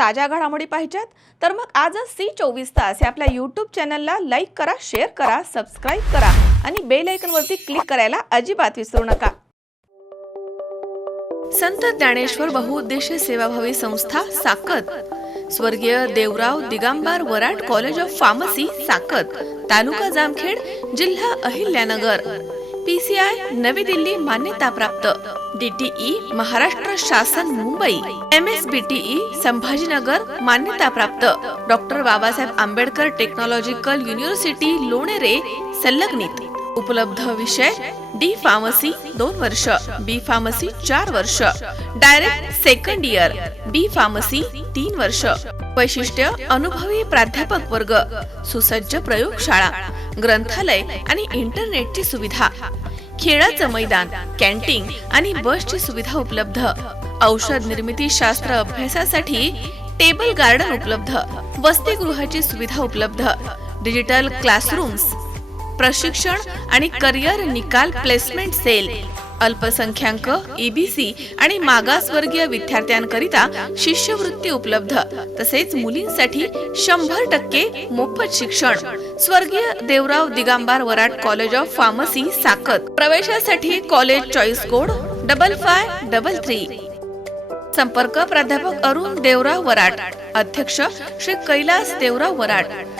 ताज्या घडामोडी पाहिजेत. तर मग आजच सी चोवीस तास या आपल्या यूट्यूब चॅनलला लाईक करा शेअर करा सबस्क्राईब करा आणि बेल आयकनवरती क्लिक करायला अजिबात विसरू नका. संत ज्ञानेश्वर बहुउद्देशीय सेवाभावी संस्था साकत. स्वर्गीय Devrao Digambar Varad college of pharmacy Sakat taluka Jamkhed जिल्हा अहिल्यानगर. पीसीआय नवी दिल्ली मान्यताप्राप्त. डीटीई महाराष्ट्र शासन Mumbai. M S BTE Sambhajinagar मान्यताप्राप्त. Doctor Babasaheb Ambedkar technological university Lonere संलग्नित. उपलब्ध विषय डी फार्मसी दोन वर्ष बी फार्मसी चार वर्ष. Direct second year B pharmacy तीन वर्ष. वैशिष्ट्य अनुभवी प्राध्यापक वर्ग सुसज्ज प्रयोगशाळा ग्रंथालय आणि इंटरनेटची सुविधा. खेळाचं मैदान कॅन्टीन आणि बसची सुविधा उपलब्ध. औषध निर्मिती शास्त्र अभ्यासासाठी टेबल गार्डन उपलब्ध. वसतिगृहाची सुविधा उपलब्ध. डिजिटल क्लासरूम्स प्रशिक्षण आणि करिअर निकाल प्लेसमेंट सेल. अल्पसंख्याक ईबीसी आणि मागासवर्गीय विद्यार्थ्यांकरिता शिष्यवृत्ती उपलब्ध. तसेच मुलींसाठी शंभर टक्के मोफत शिक्षण. स्वर्गीय Devrao Digambar Varad college of pharmacy Sakat प्रवेशासाठी college choice code double five double three संपर्क प्राध्यापक अरुण देवराव वराट अध्यक्ष श्री कैलास देवराव वराट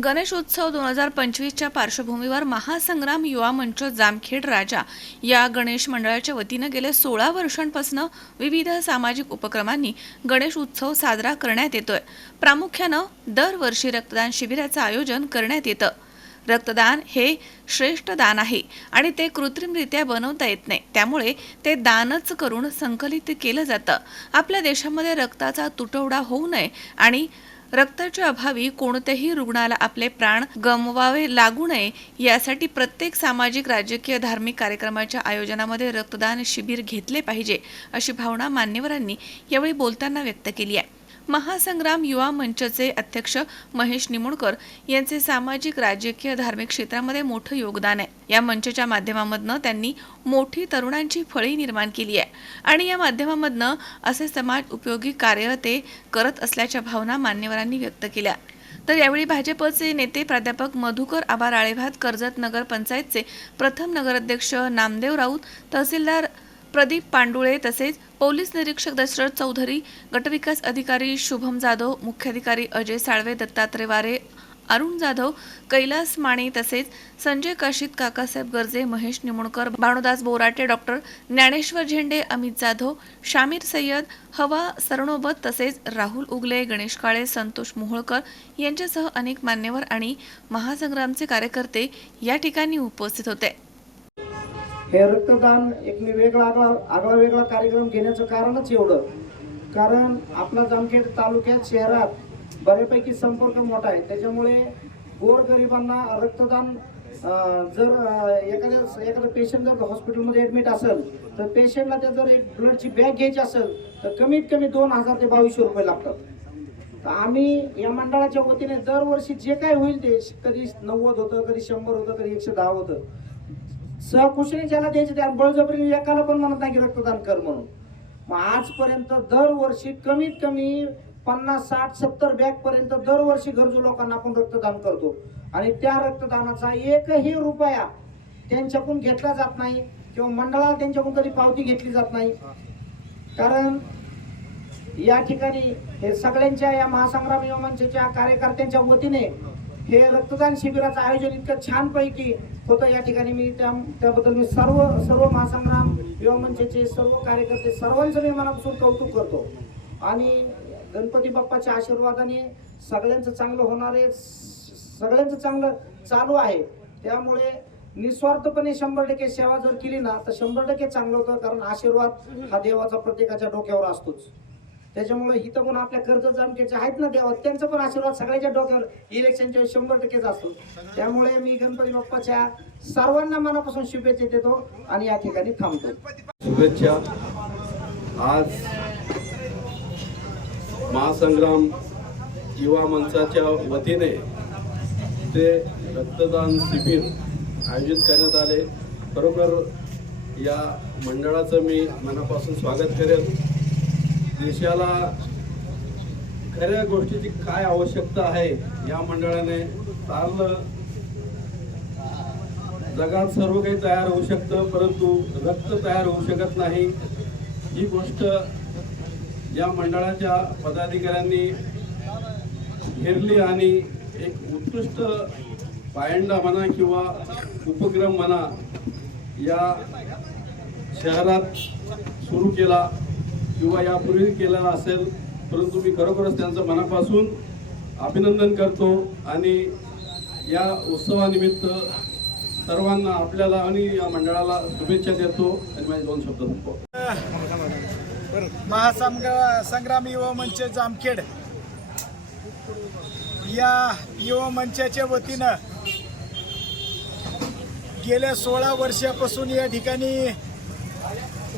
गणेशोत्सव दोन हजार पंचवीसच्या पार्श्वभूमीवर महासंग्राम युवा मंच जामखेड राजा या गणेश मंडळाच्या वतीनं गेल्या सोळा वर्षांपासून विविध सामाजिक उपक्रमांनी गणेश उत्सव साजरा करण्यात येतोय. प्रामुख्यानं दरवर्षी रक्तदान शिबिराचं आयोजन करण्यात येतं. रक्तदान हे श्रेष्ठ दान आहे आणि ते कृत्रिमरित्या बनवता येत नाही. त्यामुळे ते दानच करून संकलित केलं जातं. आपल्या देशामध्ये रक्ताचा तुटवडा होऊ नये आणि रक्ताच्या अभावी कोणत्याही रुग्णाला आपले प्राण गमवावे लागू नये यासाठी प्रत्येक सामाजिक राजकीय धार्मिक कार्यक्रमाच्या आयोजनामध्ये रक्तदान शिबिर घेतले पाहिजे अशी भावना मान्यवरांनी यावेळी बोलताना व्यक्त केली आहे. महासंग्राम युवा मंचचे अध्यक्ष महेश निमुणकर यांचे सामाजिक राजकीय धार्मिक क्षेत्रामध्ये मोठं योगदान आहे. या मंचच्या माध्यमामधनं त्यांनी मोठी तरुणांची फळी निर्माण केली आहे. आणि या माध्यमामधनं असे समाज उपयोगी कार्य ते करत असल्याच्या भावना मान्यवरांनी व्यक्त केल्या. तर यावेळी भाजपचे नेते प्राध्यापक मधुकर आबा राळेभात कर्जत नगर पंचायतचे प्रथम नगराध्यक्ष नामदेव राऊत तहसीलदार प्रदीप पांडुळे तसेच पोलीस निरीक्षक दशरथ चौधरी गटविकास अधिकारी शुभम जाधव मुख्याधिकारी अजय साळवे दत्तात्रय वारे अरुण जाधव कैलास माणे तसेच संजय काशीत काकासाहेब गर्जे महेश निमुणकर भानुदास बोराटे डॉक्टर ज्ञानेश्वर झेंडे अमित जाधव शामीर सय्यद हवा सरणोबत तसेच राहुल उगले गणेश काळे संतोष मोहोळकर यांच्यासह अनेक मान्यवर आणि महासंग्रामचे कार्यकर्ते या ठिकाणी उपस्थित होते. हे रक्तदान एक मी वेगळा आगळा आगळा वेगळा कार्यक्रम घेण्याचं कारणच एवढं. कारण आपला जामखेड तालुक्यात शहरात बऱ्यापैकी संपर्क मोठा आहे. त्याच्यामुळे गोरगरिबांना रक्तदान जर एखाद्या एखादा पेशंट जर हॉस्पिटलमध्ये ॲडमिट असेल तर पेशंटला त्या जर एक ब्लडची बॅग घ्यायची असेल तर कमीत कमी दोन हजार ते बावीसशे रुपये लागतात. तर आम्ही या मंडळाच्या वतीने दरवर्षी जे काय होईल ते कधी नव्वद होतं कधी शंभर होतं कधी एकशे दहा होतं सहकुशीने ज्याला द्यायचे त्या बळजबरीने एकाला पण म्हणत नाही की रक्तदान कर म्हणून. मग आजपर्यंत दरवर्षी कमीत कमी पन्नास साठ सत्तर बॅग पर्यंत दरवर्षी गरजू लोकांना आपण रक्तदान करतो. आणि त्या रक्तदानाचा एकही रुपया त्यांच्याकडून घेतला जात नाही किंवा मंडळाला त्यांच्याकडून कधी पावती घेतली जात नाही. कारण या ठिकाणी हे सगळ्यांच्या या महासंग्राम युवा मंचाच्या कार्यकर्त्यांच्या वतीने हे रक्तदान शिबिराचं आयोजन इतकं छानपैकी होतं या ठिकाणी मी त्या त्याबद्दल मी सर्व सर्व महासंग्राम युवा मंचाचे सर्व कार्यकर्ते सर्वांचं मी मनापासून कौतुक करतो. आणि गणपती बाप्पाच्या आशीर्वादाने सगळ्यांचं चांगलं होणार आहे स- सगळ्यांचं चांगलं चालू आहे. त्यामुळे निस्वार्थपणे शंभर टक्के सेवा जर केली ना तर शंभर टक्के चांगलं होतं कारण आशीर्वाद हा देवाचा प्रत्येकाच्या डोक्यावर असतोच. त्याच्यामुळे इथं पण आपल्या कर्ज जमकेचे आहेत ना देवा त्यांचा पण आशीर्वाद सगळ्याच्या डोक्यावर इलेक्शनच्या वेळेस शंभर टक्केच असतो. त्यामुळे मी गणपती बाप्पाच्या सर्वांना मनापासून शुभेच्छा देतो आणि या ठिकाणी थांबतो. शुभेच्छा. आज महासंग्राम युवा मंचाच्या वतीने ते रक्तदान शिबिर आयोजित करण्यात आले. खरोखर या मंडळाचं मी मनापासून स्वागत करेन. देशाला खऱ्या गोष्टीची काय आवश्यकता आहे या मंडळाने चाललं. जगात सर्व काही तयार होऊ शकतं परंतु रक्त तयार होऊ शकत नाही. ही गोष्ट या मंडळाच्या पदाधिकाऱ्यांनी घेरली आणि एक उत्कृष्ट पायंडा म्हणा किंवा उपक्रम म्हणा या शहरात सुरू केला. किंवा यापूर्वी केलेला असेल परंतु मी खरोखरच त्यांचं मनापासून अभिनंदन करतो आणि या उत्सवानिमित्त सर्वांना आपल्याला आणि या मंडळाला शुभेच्छा देतो आणि माझे दोन शब्द संपवतो. महासंग्रा संग्राम युवा मंच जामखेड. या युवा मंचाच्या वतीनं गेल्या सोळा वर्षापासून या ठिकाणी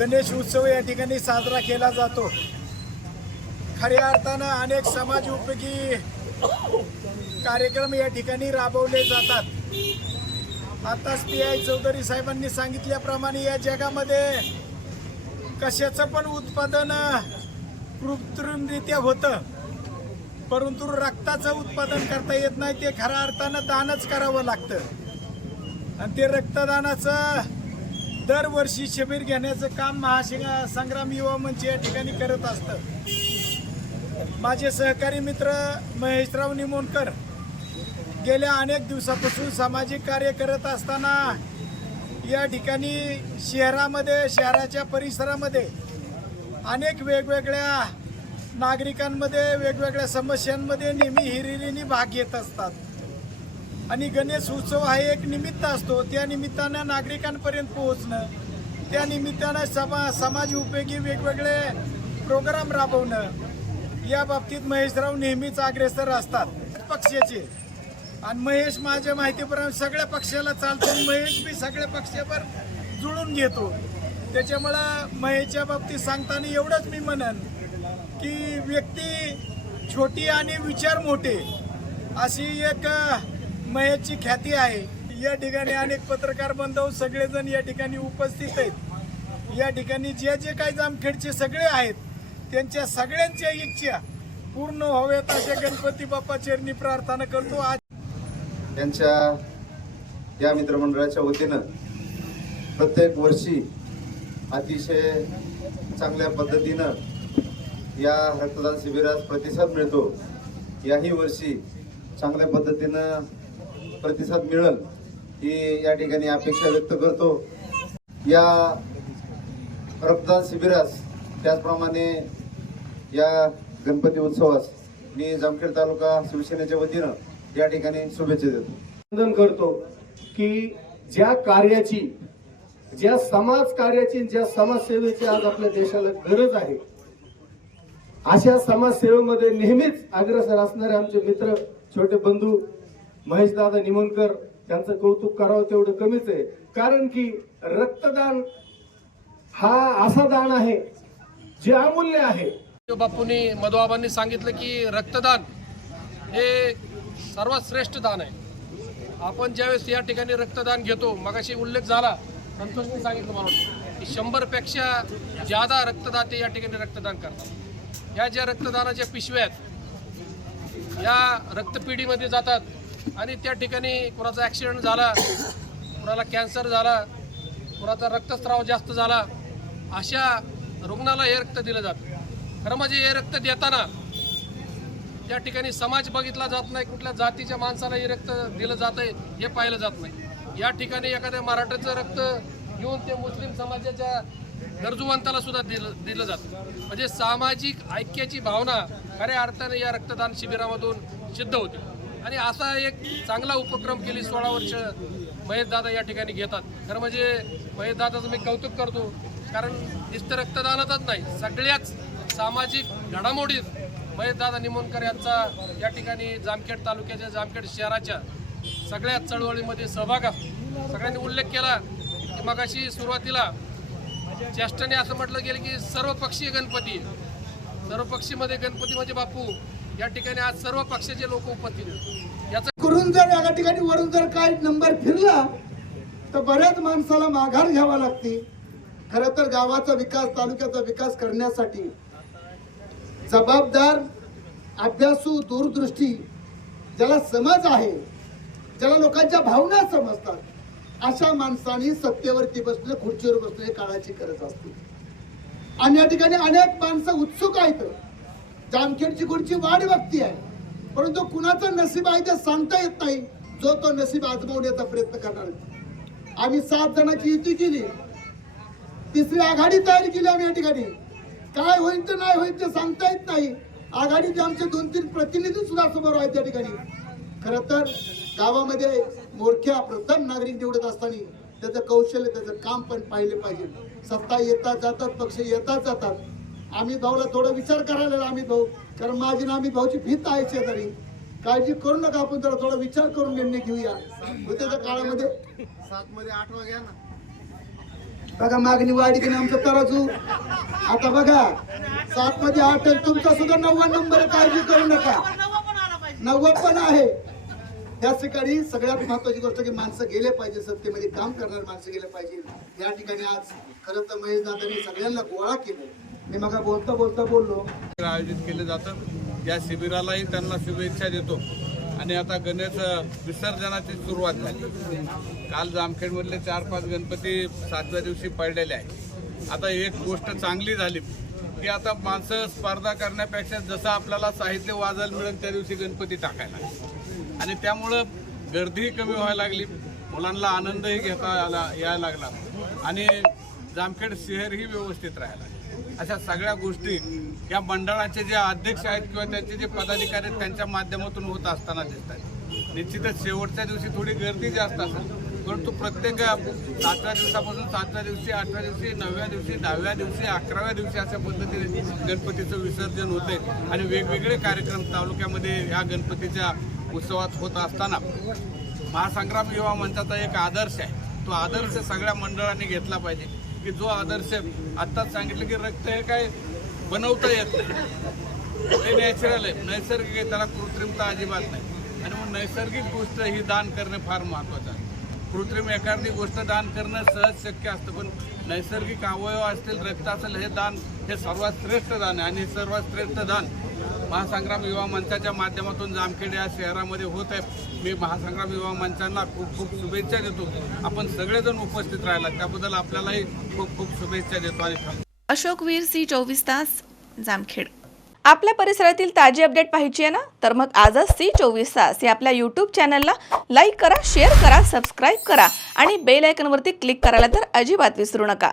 गणेश उत्सव या ठिकाणी साजरा केला जातो. खऱ्या अर्थानं अनेक समाज उपयोगी कार्यक्रम या ठिकाणी राबवले जातात. आताच पी आय चौधरी साहेबांनी सांगितल्याप्रमाणे या जगामध्ये कशाचं पण उत्पादन कृत्रिमरित्या होतं. परंतु रक्ताचं उत्पादन करता येत नाही ते खऱ्या अर्थानं दानच करावं लागतं. आणि ते रक्तदानाचं दरवर्षी शिबिर घेण्याचं काम महाशिंगा संग्राम युवा मंच या ठिकाणी करत असतं. माझे सहकारी मित्र महेशराव निमोणकर गेल्या अनेक दिवसापासून सामाजिक कार्य करत असताना या ठिकाणी शहरामध्ये शहराच्या परिसरामध्ये अनेक वेगवेगळ्या नागरिकांमध्ये वेगवेगळ्या समस्यांमध्ये नेहमी हिरिरीने भाग घेत असतात. आणि गणेश उत्सव हा एक निमित्त असतो. त्या निमित्तानं नागरिकांपर्यंत पोहोचणं त्या निमित्तानं समा समाज उपयोगी वेगवेगळे प्रोग्राम राबवणं या बाबतीत महेशराव नेहमीच अग्रेसर असतात पक्षाचे. आणि महेश माझ्या माहितीप्रमाणे सगळ्या पक्षाला चालतो महेश मी सगळ्या पक्षावर जुळून घेतो. त्याच्यामुळं महेशच्या बाबतीत सांगताना एवढंच मी म्हणन की व्यक्ती छोटी आणि विचार मोठे अशी एक मयाची ख्याती आहे. या ठिकाणी अनेक पत्रकार बांधव सगळेजण या ठिकाणी उपस्थित आहेत. या ठिकाणी जे जे काही जामखेडचे सगळे आहेत त्यांच्या सगळ्यांच्या इच्छा पूर्ण व्हाव्यात अशा गणपती बाप्पा चरणी प्रार्थना करतो. आज त्यांच्या या मित्रमंडळाच्या वतीनं प्रत्येक वर्षी अतिशय चांगल्या पद्धतीनं या रक्तदान शिबिरास प्रतिसाद मिळतो. याही वर्षी चांगल्या पद्धतीनं प्रतिसाद मिळेल ही या ठिकाणी अपेक्षा व्यक्त करतो. या रक्तदान शिबिरास त्याचप्रमाणे या गणपती उत्सवास मी जामखेड तालुका शिवसेनेच्या वतीनं या ठिकाणी शुभेच्छा देतो. वंदन करतो की ज्या कार्याची ज्या समाज कार्याची ज्या समाजसेवेची आज आपल्या देशाला गरज आहे अशा समाजसेवेमध्ये नेहमीच अग्रसर असणारे आमचे मित्र छोटे बंधू महेशदादा निमनकर त्यांचं कौतुक करावं तेवढं कमीच आहे. कारण की रक्तदान हा असा दान आहे जे अमूल्य आहे. बापूंनी मधुबाबांनी सांगितलं की रक्तदान हे सर्वात श्रेष्ठ दान आहे. आपण ज्यावेळेस या ठिकाणी रक्तदान घेतो मगाशी उल्लेख झाला संतोषने सांगितलं मला की शंभरपेक्षा जादा रक्तदाते या ठिकाणी रक्तदान करतात. या ज्या रक्तदानाच्या पिशव्या आहेत या रक्तपिढीमध्ये जातात आणि त्या ठिकाणी कुणाचा ॲक्सिडेंट झाला कुणाला कॅन्सर झाला कुणाचा रक्तस्राव जास्त झाला अशा रुग्णाला हे रक्त दिलं जातं. खरं म्हणजे हे रक्त देताना त्या ठिकाणी समाज बघितला जात नाही कुठल्या जातीच्या माणसाला हे रक्त दिलं जात आहे हे पाहिलं जात नाही. या ठिकाणी एखाद्या मराठ्याचं रक्त घेऊन ते मुस्लिम समाजाच्या गरजूवंताला सुद्धा दिलं दिलं जातं. म्हणजे सामाजिक ऐक्याची भावना खऱ्या अर्थाने या रक्तदान शिबिरामधून सिद्ध होते. आणि असा एक चांगला उपक्रम गेली सोळा वर्ष महेशदादा या ठिकाणी घेतात. खरं म्हणजे महेशदादाचं मी कौतुक करतो. कारण नुसतं रक्तदानातच नाही सगळ्याच सामाजिक घडामोडीत महेशदादा निमोणकर यांचा या ठिकाणी जामखेड तालुक्याच्या जामखेड शहराच्या सगळ्या चळवळीमध्ये सहभाग असतो. सगळ्यांनी उल्लेख केला की मगाशी सुरुवातीला ज्येष्ठाने असं म्हटलं गेलं की सर्वपक्षीय गणपती सर्वपक्षीमध्ये गणपती म्हणजे बापू. या ठिकाणी आज सर्व पक्षाचे लोक उपस्थित आहेत. याचा करून जर या ठिकाणी वरून जर काय नंबर फिरला तर बऱ्याच माणसाला माघार घ्यावा लागते. खर तर गावाचा विकास तालुक्याचा विकास करण्यासाठी जबाबदार अभ्यासू दूरदृष्टी ज्याला समज आहे ज्याला लोकांच्या भावना समजतात अशा माणसांनी सत्तेवरती बसणे खुर्चीवर बसणे काळाची गरज असते. आणि या ठिकाणी अनेक माणसं उत्सुक आहेत. जामखेडची कुठची वाढ बघती आहे. परंतु कुणाचं नसीब आहे ते सांगता येत नाही. जो तो नसीब आजमावण्याचा प्रयत्न करणार आम्ही सात जणांची युती केली. तिसरी आघाडी तयार केली आम्ही या ठिकाणी. काय होईल तर नाही होईल ते सांगता येत नाही. आघाडीचे आमचे दोन तीन प्रतिनिधी सुद्धा समोर आहेत त्या ठिकाणी. खर तर गावामध्ये मोरख्या प्रथम नागरिक निवडत असताना त्याचं कौशल्य त्याचं काम पण पाहिले पाहिजे. सत्ता येतात जातात पक्ष येतात जातात. आम्ही भाऊला थोडा विचार करायला आम्ही भाऊ. कारण माझी ना आम्ही भाऊची भीत आहे शेजारी. काळजी करू नका आपण जरा थोडा विचार करून निर्णय घेऊया. होत्याच्या काळामध्ये? सात मध्ये आठवा घ्या ना. बघा मागणी वाढी की नाही आमचं तराजू? आता बघा सात मध्ये आठ तुमचा सुद्धा नव्वद नंबर काळजी करू नका. नव्वद पण आहे. त्याच ठिकाणी सगळ्यात महत्वाची गोष्ट की माणसं गेले पाहिजे सत्तेमध्ये काम करणारे माणसं गेले पाहिजे. या ठिकाणी आज खरं तर महेश दादांनी सगळ्यांना गोळा केलं. मी मग बोलता बोलता बोललो. आयोजित केलं जातं. या शिबिरालाही त्यांना शुभेच्छा देतो. आणि आता गणेश विसर्जनाची सुरुवात झाली. काल जामखेडमधले चार पाच गणपती सातव्या दिवशी पडलेले आहेत. आता एक गोष्ट चांगली झाली की आता माणसं स्पर्धा करण्यापेक्षा जसं आपल्याला साहित्य वाजायला मिळेल त्या दिवशी गणपती टाकायला. आणि त्यामुळं गर्दीही कमी व्हायला लागली. मुलांना आनंदही घेता आला यायला लागला. आणि जामखेड शहरही व्यवस्थित राहायला अशा सगळ्या गोष्टी या मंडळाचे जे अध्यक्ष आहेत किंवा त्यांचे जे पदाधिकारी आहेत त्यांच्या माध्यमातून होत असताना दिसतात निश्चितच शेवटच्या दिवशी थोडी गर्दी जास्त असेल परंतु प्रत्येक सातव्या दिवसापासून सातव्या दिवशी आठव्या दिवशी नवव्या दिवशी दहाव्या दिवशी अकराव्या दिवशी अशा पद्धतीने गणपतीचं विसर्जन होते आणि वेगवेगळे कार्यक्रम तालुक्यामध्ये या गणपतीच्या उत्सवात होत असताना. महासंग्राम युवा मंचाचा एक आदर्श आहे. तो आदर्श सगळ्या मंडळांनी घेतला पाहिजे. की जो आदर्श आत्ताच सांगितलं की रक्त हे काय बनवता येत नाही. ते नॅचरल आहे. नैसर्गिक आहे त्याला कृत्रिमता अजिबात नाही. आणि मग नैसर्गिक गोष्ट ही दान करणे फार महत्त्वाचं आहे. कृत्रिम एखादी गोष्ट दान करणं सहज शक्य असतं पण नैसर्गिक अवयव असतील रक्त असेल हे दान हे सर्वात श्रेष्ठ दान आहे. आणि हे सर्वात श्रेष्ठ दान महासंग्राम युवा मंचाच्या माध्यमातून जामखेड या शहरामध्ये होत आहे. मी महासंग्राम युवा मंचांना खूप खूप शुभेच्छा देतो. आपण सगळेजण उपस्थित राहिला त्याबद्दल आपल्यालाही खूप खूप शुभेच्छा देतो आणि. अशोक वीर सी चोवीस तास जामखेड. आपल्या परिसरातील ताजी अपडेट पाहिजे आहे ना? तर मग आजच सी चोवीस तास या आपल्या यूट्यूब चॅनलला लाईक करा शेअर करा सबस्क्राईब करा आणि बेल आयकनवरती क्लिक करायला तर अजिबात विसरू नका.